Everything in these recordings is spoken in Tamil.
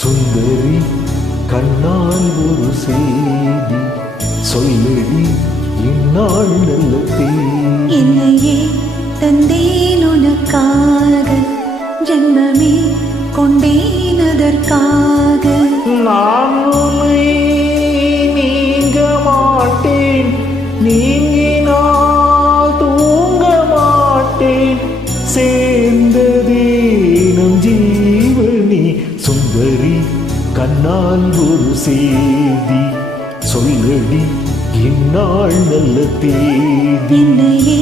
சுந்தரி கண்ணால் ஒரு செய்தி சொல்லடி இந்நாள் நல்ல தேதி. என்னையே தந்தேன் உனக்காக, ஜென்மமே கொண்டேன் அதற்காக. நான் உன்னை நீங்க மாட்டேன், நீங்கினால் தூங்க மாட்டேன், சேர்ந்ததே நம் ஜீவனி. சுந்தரி கண்ணால் ஒரு செய்தி சொல்லடி இந்நாள் நல்ல தேதி. என்னையே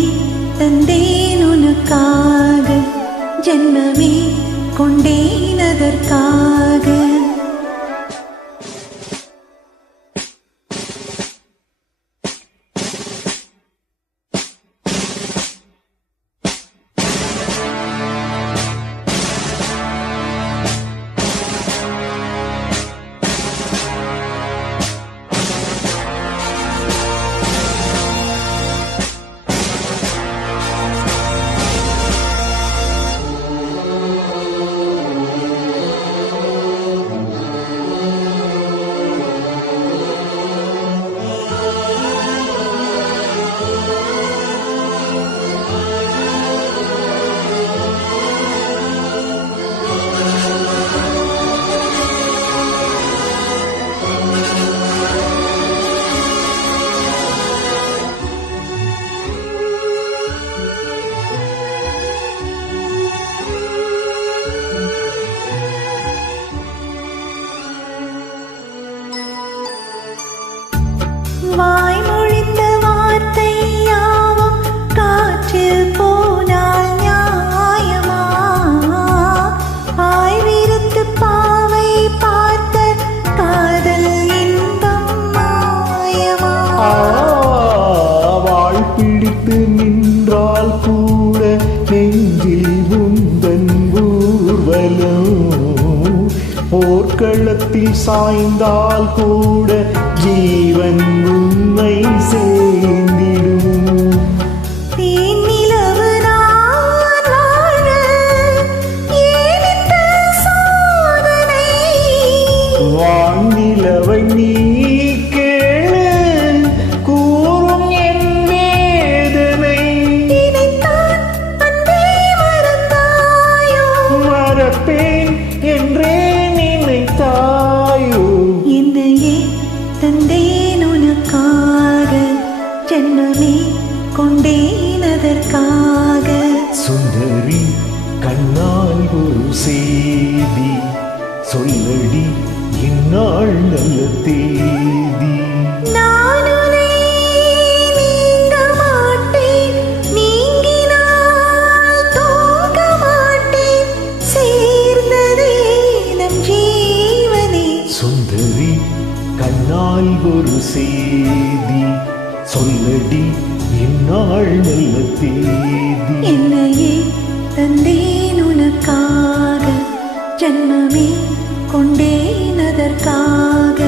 தந்தேன் உனக்காக, ஜென்மமே கொண்டேன் அதற்காக. வாய்மொழிந்த வார்த்தை யாவும் காற்றில் போனால் நியாயமா? பாய் விரித்து பாவை பார்த்த காதல் இன்பம் மாயமா? வாழ் பிடித்து நின்றால் கூட நெஞ்சில் உந்தன் ஊர்வலம், போர்க்களத்தில் சாய்ந்தால் கூட ஜீவன் உன்னை சேர்ந்திடும். தேனிலவு நான் வாழ ஏன் இந்த சோதனை? வானிலவை நீ கேளு, கூறும் என் வேதனை. நினைத்தான் அன்பே மறந்தாயோ? மறப்பேன் என்றே நினைத்தாயோ? என்னையே தந்தேன் உனக்காக, ஜென்மமே கொண்டேன் அதற்காக. சுந்தரி கண்ணால் ஒரு செய்தி சொல்லடி இந்நாள் நல்ல தேதி. நான் உன்னை நீங்க மாட்டேன், நீங்கினால் தூங்க மாட்டேன், சேர்ந்ததே நம் ஜீவனே. சுந்தரி கண்ணால் ஒரு செய்தி சொல்லடி இந்நாள் நல்ல தேதி. என்னையே தந்தேன் உனக்காக, ஜென்மமே கொண்டேன் அதற்காக.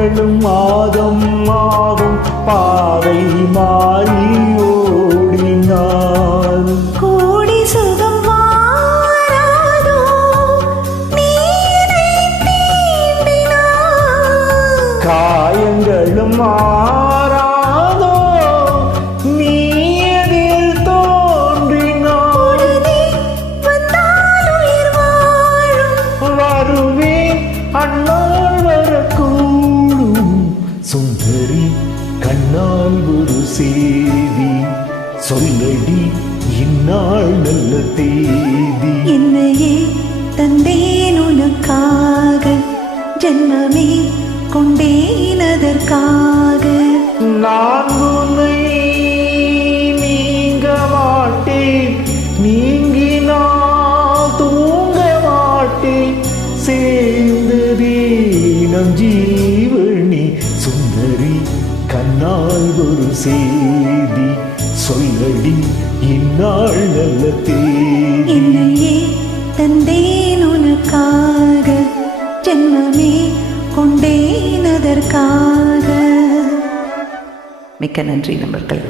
காலங்களும் மாதம் மாதம் பாதை மாறி ஓடினான். கோடி சுகம் வாராதோ நீ என்னை தீண்டினாய். காயங்களும் மாறாதோ நீ எதில் தோன்றினாய். உடனே வந்தால் உயிர் வாழும். வருவேன் அண்ணாள் வரக்கூடும். சுந்தரி கண்ணால் ஒரு செய்தி சொல்லடி இந்நாள் நல்ல தேதி. என்னையே தந்தேன் உனக்காக, ஜென்மமே கொண்டேன் அதற்காக. நான் உன்னை நீங்க மாட்டேன், நீங்கினால் தூங்க மாட்டேன். சேர்ந்ததே நம் ஜீவனி. சுந்தரி கண்ணால் ஒரு செய்தி சொல்லடி இந்நாள் நல்ல தேதி. என்னையே தந்தேன் உனக்காக, ஜென்மமே கொண்டேன் அதற்காக. மிக்க நன்றி நண்பர்கள்.